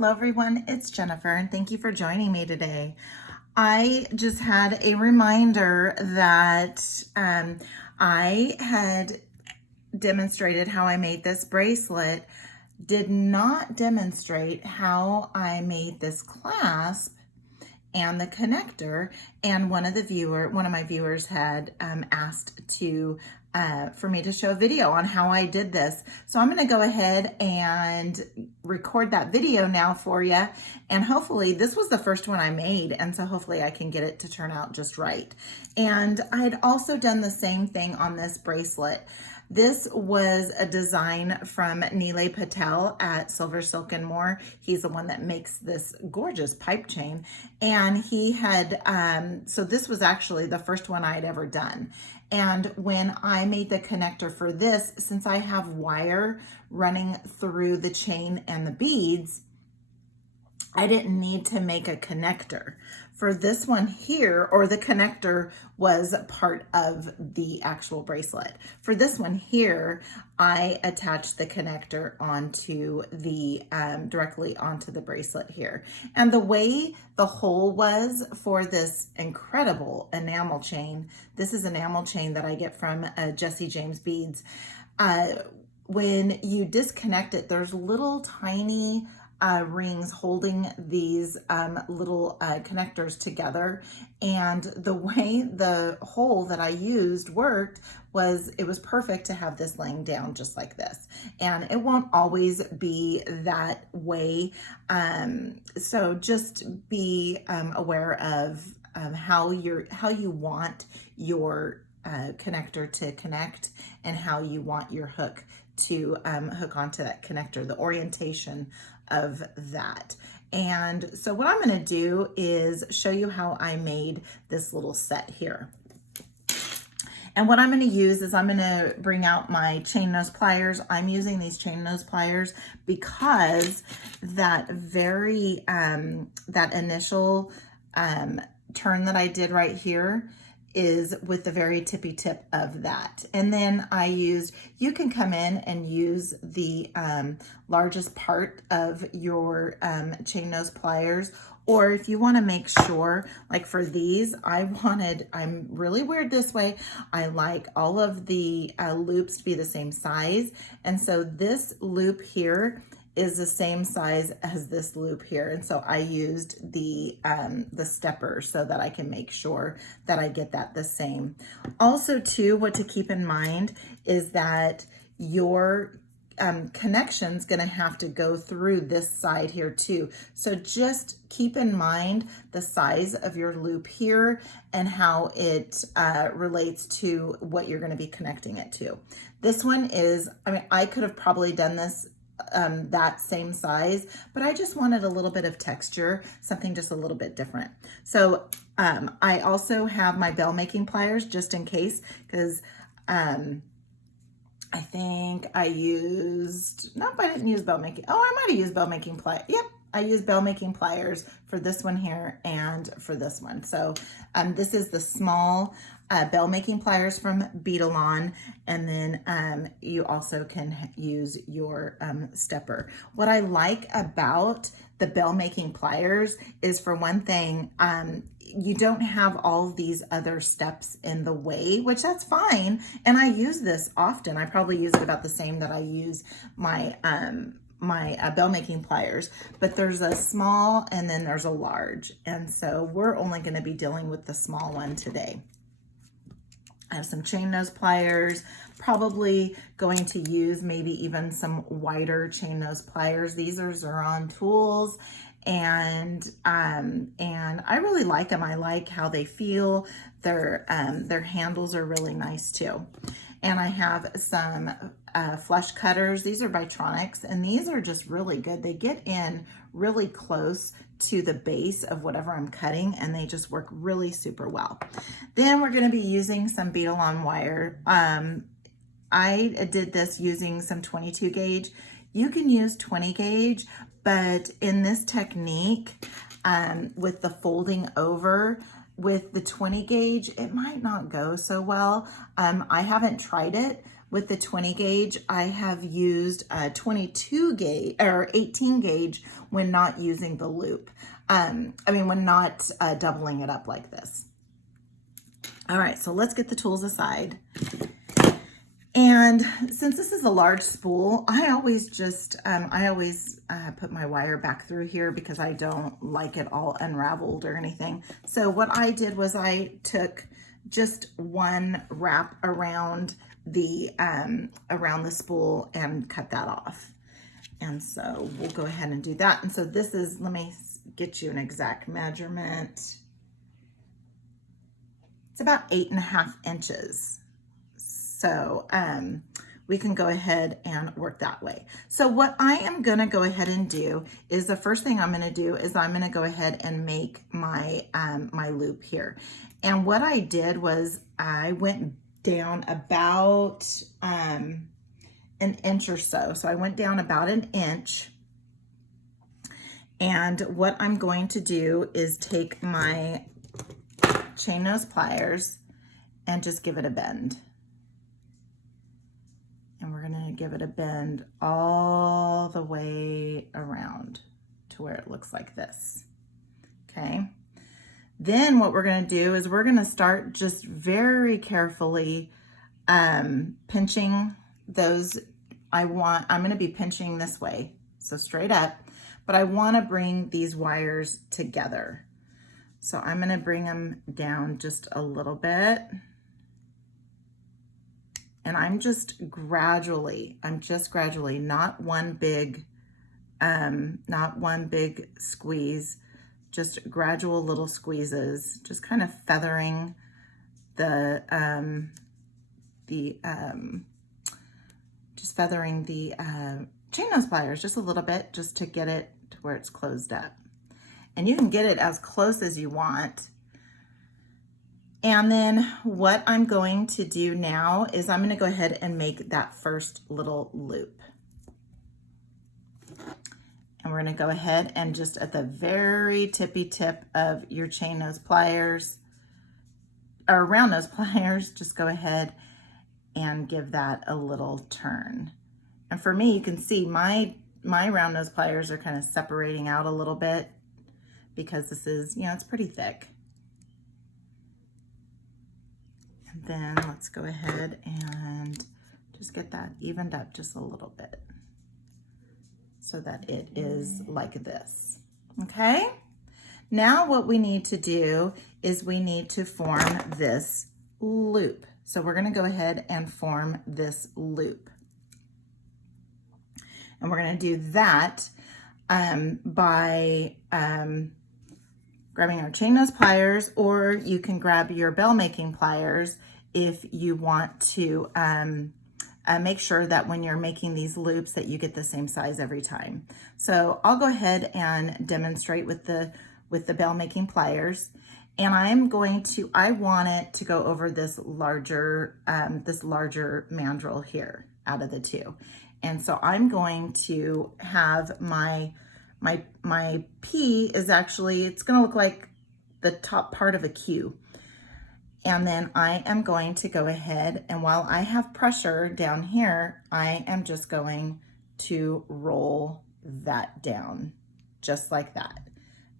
Hello everyone, it's Jennifer and thank you for joining me today. I just had a reminder that I had demonstrated how I made this bracelet, did not demonstrate how I made this clasp and the connector, and one of my viewers had asked for me to show a video on how I did this. So I'm going to go ahead and record that video now for you, and hopefully this was the first one I made, and so hopefully I can get it to turn out just right. And I had also done the same thing on this bracelet. This was a design from Nilay Patel at Silver Silk and More. He's the one that makes this gorgeous pipe chain. And he had, so this was actually the first one I'd ever done. And when I made the connector for this, since I have wire running through the chain and the beads, I didn't need to make a connector. For this one here, or the connector was part of the actual bracelet. For this one here, I attached the connector onto the, directly onto the bracelet here. And the way the hole was for this incredible enamel chain, this is enamel chain that I get from Jesse James Beads. When you disconnect it, there's little tiny rings holding these little connectors together, and the way the hole that I used worked was it was perfect to have this laying down just like this, and it won't always be that way, so just be aware of how you want your connector to connect and how you want your hook to hook onto that connector, the orientation of that. And so what I'm going to do is show you how I made this little set here. And what I'm going to use is I'm going to bring out my chain nose pliers. I'm using these chain nose pliers because that very, that initial turn that I did right here is with the very tippy tip of that. And then you can come in and use the largest part of your chain nose pliers, or if you want to make sure, like for these, I'm really weird this way. I like all of the loops to be the same size. And so this loop here is the same size as this loop here. And so I used the stepper so that I can make sure that I get that the same. Also too, what to keep in mind is that your connection's gonna have to go through this side here too. So just keep in mind the size of your loop here and how it relates to what you're gonna be connecting it to. This one is, I could have probably done this that same size, but I just wanted a little bit of texture, something just a little bit different. So I also have my bell making pliers just in case, because I think I used, nope, I didn't use bell making. Oh, I might have used bell making pliers. Yep, I used bell making pliers for this one here and for this one. So this is the small bell making pliers from Beadalon, and then you also can use your stepper. What I like about the bell making pliers is, for one thing, you don't have all these other steps in the way, which that's fine. And I use this often. I probably use it about the same that I use my bell making pliers, but there's a small and then there's a large. And so we're only going to be dealing with the small one today. I have some chain nose pliers, probably going to use maybe even some wider chain nose pliers. These are Xuron tools, and I really like them. I like how they feel. Their handles are really nice too. And I have some flush cutters. These are Vitronics, and these are just really good. They get in really close to the base of whatever I'm cutting, and they just work really super well. Then we're going to be using some Beadalon wire. I did this using some 22 gauge. You can use 20 gauge, but in this technique, with the folding over, with the 20 gauge, it might not go so well. I haven't tried it with the 20 gauge. I have used a 22 gauge or 18 gauge when not using the loop. When not doubling it up like this. All right, so let's get the tools aside. And since this is a large spool, I always put my wire back through here because I don't like it all unraveled or anything. So what I did was I took just one wrap around the spool and cut that off. And so we'll go ahead and do that. And so this is, let me get you an exact measurement. It's about 8.5 inches. So we can go ahead and work that way. So what I am gonna go ahead and do is the first thing I'm gonna do is I'm gonna go ahead and make my, my loop here. And what I did was I went down about an inch or so. So I went down about an inch. And what I'm going to do is take my chain nose pliers and just give it a bend. And we're gonna give it a bend all the way around to where it looks like this, okay? Then what we're gonna do is we're gonna start just very carefully pinching those. I'm gonna be pinching this way, so straight up, but I wanna bring these wires together. So I'm gonna bring them down just a little bit. And I'm just gradually, not one big squeeze, just gradual little squeezes, just kind of feathering the chain nose pliers just a little bit, just to get it to where it's closed up. And you can get it as close as you want. And then what I'm going to do now is I'm going to go ahead and make that first little loop. And we're going to go ahead and just at the very tippy tip of your chain nose pliers, or round nose pliers, just go ahead and give that a little turn. And for me, you can see my round nose pliers are kind of separating out a little bit because this is, it's pretty thick. And then let's go ahead and just get that evened up just a little bit so that it is like this, okay? Now what we need to do is we need to form this loop. So we're gonna go ahead and form this loop. And we're gonna do that by grabbing our chain nose pliers, or you can grab your bell making pliers if you want to make sure that when you're making these loops that you get the same size every time. So I'll go ahead and demonstrate with the bell making pliers. And I want it to go over this larger mandrel here out of the two. And so I'm going to have my P is actually, it's gonna look like the top part of a Q. And then I am going to go ahead, and while I have pressure down here, I am just going to roll that down just like that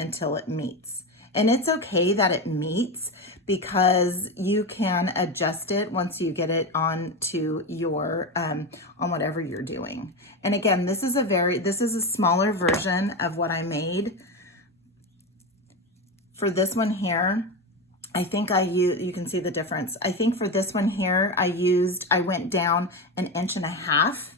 until it meets. And it's okay that it meets because you can adjust it once you get it onto your, on whatever you're doing. And again, this is a smaller version of what I made. For this one here, I think you can see the difference. I think for this one here, I went down 1.5 inches.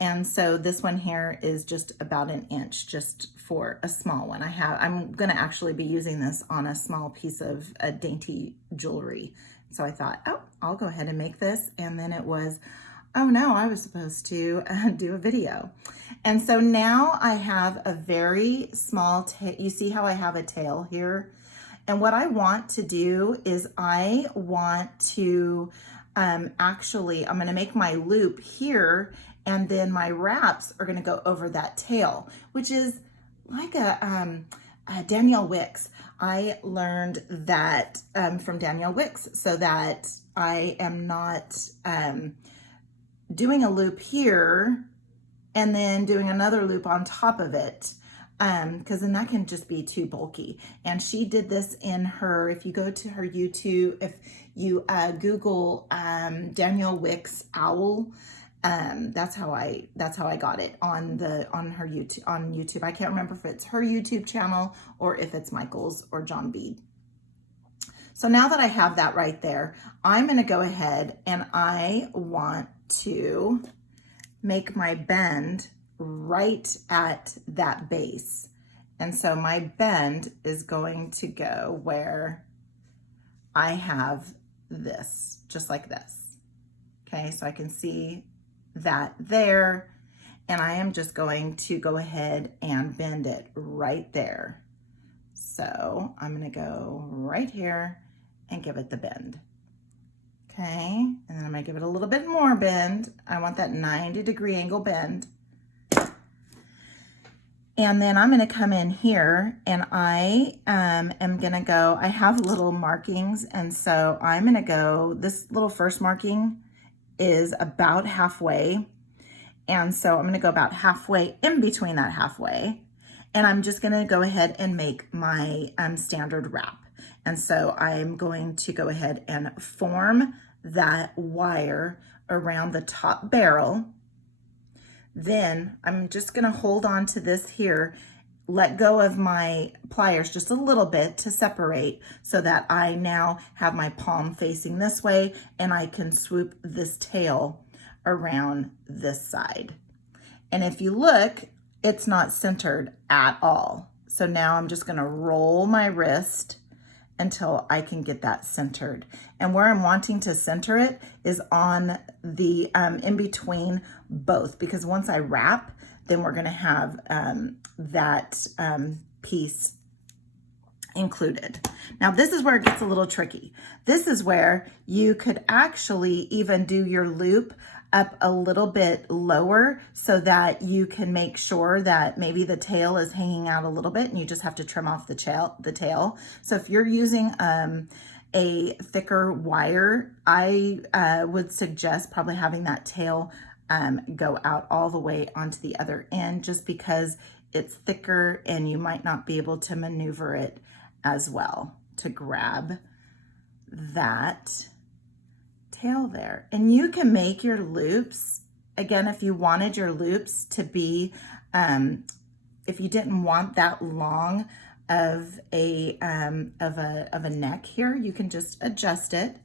And so this one here is just about 1 inch, just for a small one. I'm gonna actually be using this on a small piece of dainty jewelry. So I thought, oh, I'll go ahead and make this. And then it was, oh no, I was supposed to do a video. And so now I have a very small tail. You see how I have a tail here? And what I want to do is I want to I'm gonna make my loop here, and then my wraps are gonna go over that tail, which is like a Danielle Wicks. I learned that from Danielle Wicks, so that I am not doing a loop here and then doing another loop on top of it, because then that can just be too bulky. And she did this in her, if you go to her YouTube, if you Google Danielle Wicks owl, that's how I got it on her YouTube. I can't remember if it's her YouTube channel or if it's Michael's or John Bead. So now that I have that right there, I'm going to go ahead and I want to make my bend right at that base. And so my bend is going to go where I have this, just like this. Okay, so I can see that there, and I am just going to go ahead and bend it right there. So I'm going to go right here and give it the bend. Okay, and then I'm going to give it a little bit more bend. I want that 90-degree angle bend. And then I'm going to come in here and I am going to go, I have little markings, and so I'm going to go, this little first marking is about halfway. And so I'm going to go about halfway in between that halfway. And I'm just going to go ahead and make my standard wrap. And so I'm going to go ahead and form that wire around the top barrel. Then I'm just going to hold on to this here, let go of my pliers just a little bit to separate, so that I now have my palm facing this way and I can swoop this tail around this side. And if you look, it's not centered at all. So now I'm just going to roll my wrist until I can get that centered. And where I'm wanting to center it is on the in between both, because once I wrap, then we're going to have that piece included. Now this is where it gets a little tricky. This is where you could actually even do your loop up a little bit lower, so that you can make sure that maybe the tail is hanging out a little bit and you just have to trim off the tail. So if you're using a thicker wire, I would suggest probably having that tail go out all the way onto the other end, just because it's thicker and you might not be able to maneuver it as well to grab that tail there. And you can make your loops, again, if you wanted your loops to be, if you didn't want that long of a neck here, you can just adjust it.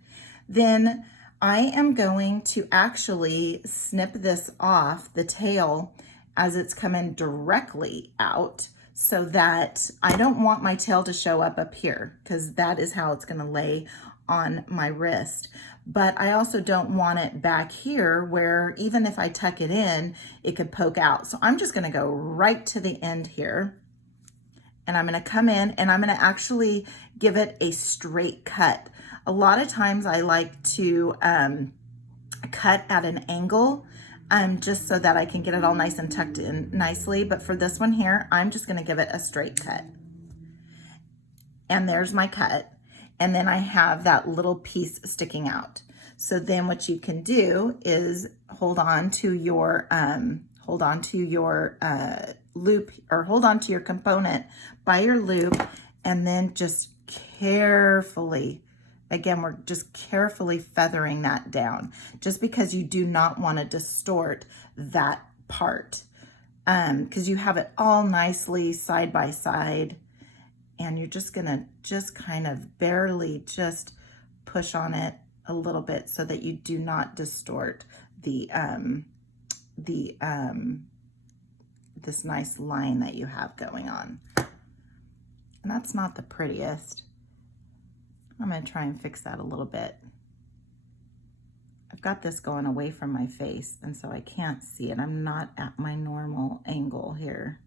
Then I am going to actually snip this off the tail as it's coming directly out, so that I don't want my tail to show up here, because that is how it's going to lay on my wrist. But I also don't want it back here where even if I tuck it in, it could poke out. So I'm just going to go right to the end here, and I'm going to come in and I'm going to actually give it a straight cut. A lot of times I like to cut at an angle, just so that I can get it all nice and tucked in nicely. But for this one here, I'm just going to give it a straight cut. And there's my cut. And then I have that little piece sticking out. So then what you can do is hold on to your loop, or hold on to your component by your loop, and then just carefully, again, we're just carefully feathering that down, just because you do not want to distort that part, because you have it all nicely side by side. And you're just gonna kind of barely just push on it a little bit, so that you do not distort this nice line that you have going on. And that's not the prettiest. I'm gonna try and fix that a little bit. I've got this going away from my face, and so I can't see it. I'm not at my normal angle here.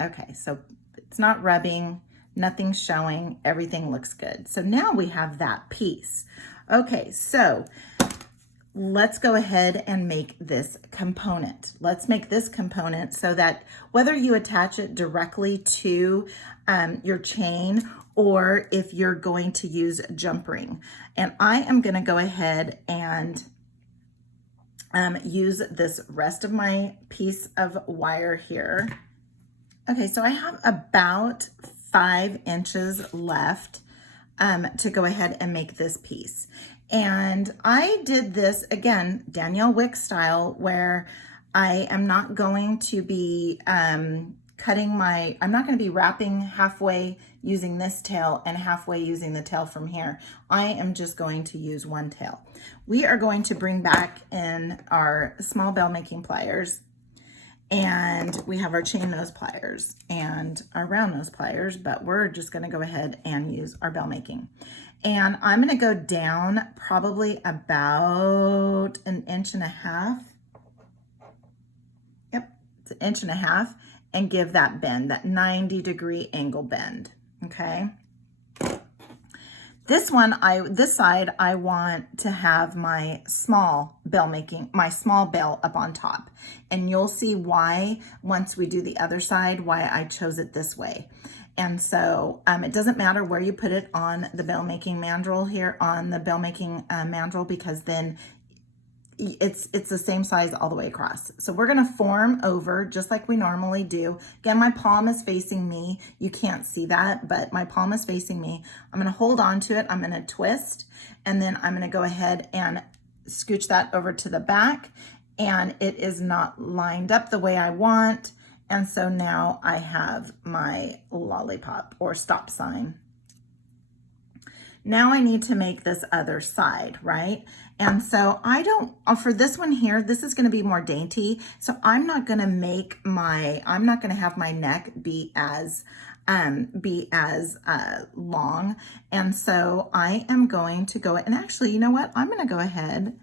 Okay, so it's not rubbing, nothing's showing, everything looks good. So now we have that piece. Okay, so let's go ahead and make this component. Let's make this component so that whether you attach it directly to your chain, or if you're going to use jump ring. And I am going to go ahead and use this rest of my piece of wire here. Okay, so I have about 5 inches left to go ahead and make this piece. And I did this, again, Danielle Wick style, where I am not going to be I'm not going to be wrapping halfway using this tail and halfway using the tail from here. I am just going to use one tail. We are going to bring back in our small bell making pliers, and we have our chain nose pliers and our round nose pliers, but we're just going to go ahead and use our bell making. And I'm going to go down probably about 1.5 inches. Yep, it's 1.5 inches, and give that bend, that 90-degree angle bend, okay? This side, I want to have my small bell up on top. And you'll see why, once we do the other side, why I chose it this way. And so it doesn't matter where you put it on the bell making mandrel here, on the bell making mandrel, because then it's the same size all the way across. So we're going to form over just like we normally do. Again, my palm is facing me. You can't see that, but my palm is facing me. I'm going to hold on to it. I'm going to twist, and then I'm going to go ahead and scooch that over to the back, and it is not lined up the way I want. And so now I have my lollipop or stop sign. Now I need to make this other side, right? And so for this one here, this is going to be more dainty. So I'm not going to have my neck be as long. And so I am going to go, and actually, you know what? I'm going to go ahead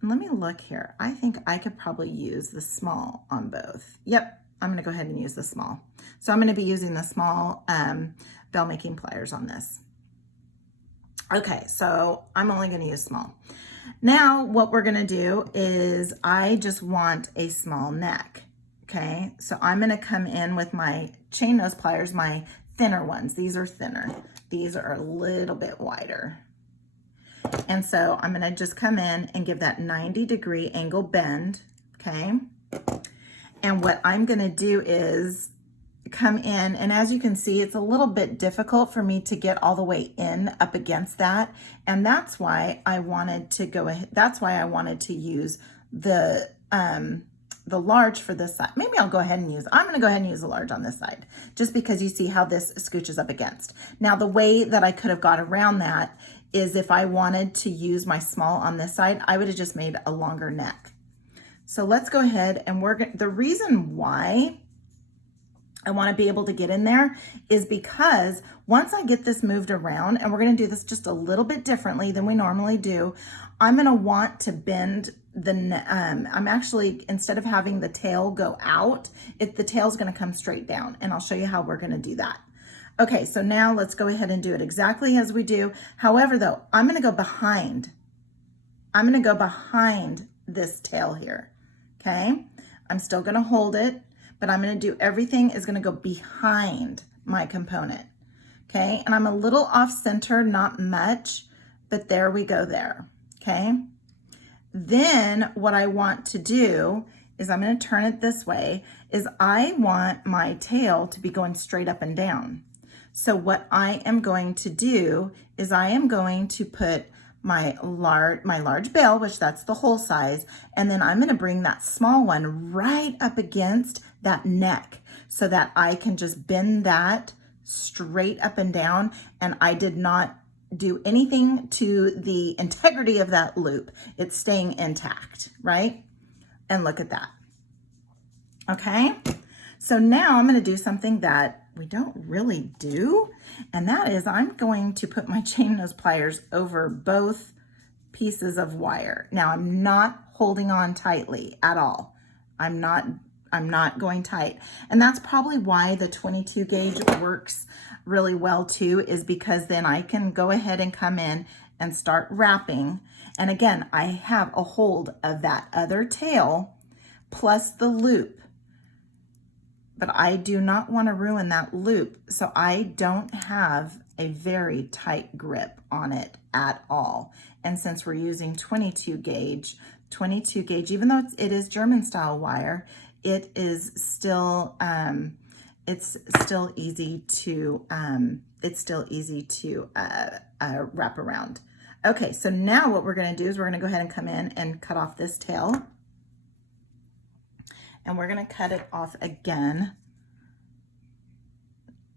and let me look here. I think I could probably use the small on both. Yep. I'm going to go ahead and use the small. So I'm going to be using the small bell making pliers on this. Okay, so I'm only going to use small. Now what we're going to do is I just want a small neck. Okay, so I'm going to come in with my chain nose pliers, my thinner ones. These are thinner. These are a little bit wider. And so I'm going to just come in and give that 90-degree angle bend. Okay. And what I'm going to do is come in, and as you can see, it's a little bit difficult for me to get all the way in up against that. And that's why I wanted to go ahead. That's why I wanted to use the large for this side. Maybe I'm going to go ahead and use the large on this side, just because you see how this scooches up against. Now, the way that I could have got around that is if I wanted to use my small on this side, I would have just made a longer neck. So let's go ahead, and the reason why I want to be able to get in there is because once I get this moved around, and we're going to do this just a little bit differently than we normally do, I'm going to want to bend I'm actually, instead of having the tail go out, the tail's going to come straight down, and I'll show you how we're going to do that. Okay, so now let's go ahead and do it exactly as we do. However, though, I'm going to go behind this tail here. Okay, I'm still going to hold it, but I'm going to do everything is going to go behind my component. Okay, and I'm a little off center, not much, but there we go there. Okay, then what I want to do is I'm going to turn it this way, is I want my tail to be going straight up and down. So what I am going to do is I am going to put my large bell, which that's the whole size, and then I'm going to bring that small one right up against that neck so that I can just bend that straight up and down, and I did not do anything to the integrity of that loop. It's staying intact, right? And look at that. Okay, so now I'm going to do something that we don't really do, and that is I'm going to put my chain nose pliers over both pieces of wire. Now I'm not holding on tightly at all. I'm not going tight, and that's probably why the 22 gauge works really well too, is because then I can go ahead and come in and start wrapping, and again I have a hold of that other tail plus the loop. but I do not want to ruin that loop. So I don't have a very tight grip on it at all. And since we're using 22 gauge, even though it is German style wire, it is still, it's still easy to wrap around. Okay, so now what we're going to do is we're going to go ahead and come in and cut off this tail. And we're going to cut it off again,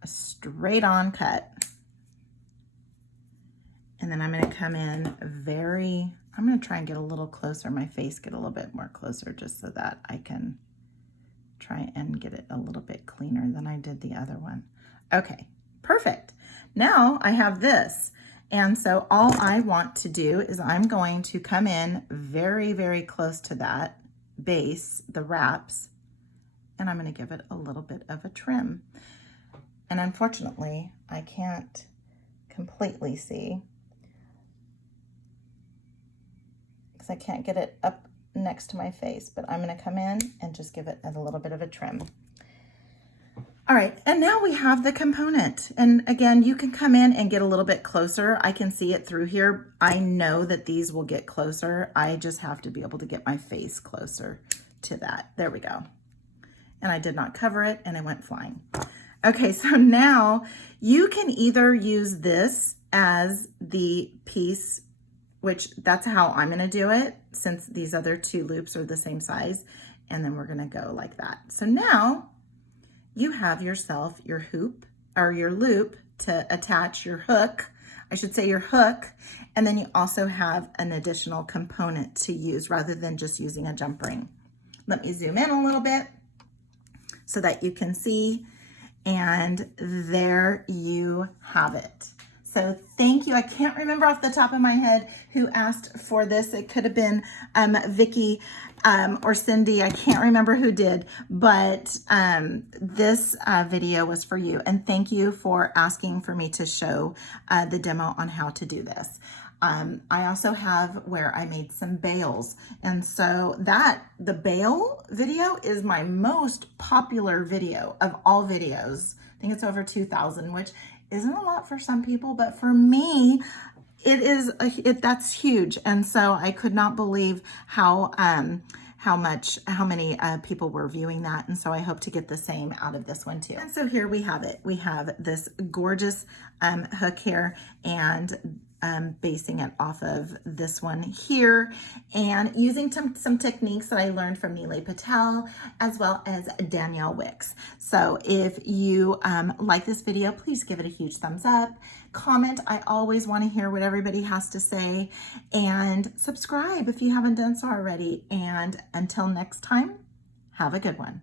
a straight on cut. And then I'm going to come in I'm going to try and get a little closer, my face get a little bit more closer, just so that I can try and get it a little bit cleaner than I did the other one. Okay, perfect. Now I have this. And so all I want to do is I'm going to come in very, very close to that base, the wraps, and I'm going to give it a little bit of a trim. And unfortunately, I can't completely see because I can't get it up next to my face, but I'm going to come in and just give it a little bit of a trim. All right, and now we have the component. And again, you can come in and get a little bit closer. I can see it through here. I know that these will get closer. I just have to be able to get my face closer to that. There we go. And I did not cover it and it went flying. Okay, so now you can either use this as the piece, which that's how I'm gonna do it, since these other two loops are the same size, and then we're gonna go like that. So now you have yourself your hoop or your loop to attach your hook, I should say your hook, and then you also have an additional component to use rather than just using a jump ring. Let me zoom in a little bit so that you can see, and there you have it. So thank you. I can't remember off the top of my head who asked for this. It could have been Vicky or Cindy. I can't remember who did, but this video was for you. And thank you for asking for me to show the demo on how to do this. I also have where I made some bails. And so the bail video is my most popular video of all videos. I think it's over 2,000, which isn't a lot for some people, but for me, that's huge. And so I could not believe how many people were viewing that. And so I hope to get the same out of this one too. And so here we have it. We have this gorgeous hook here, and basing it off of this one here, and using some techniques that I learned from Neelay Patel as well as Danielle Wicks. So if you like this video, please give it a huge thumbs up. Comment. I always want to hear what everybody has to say, and subscribe if you haven't done so already. And until next time, have a good one.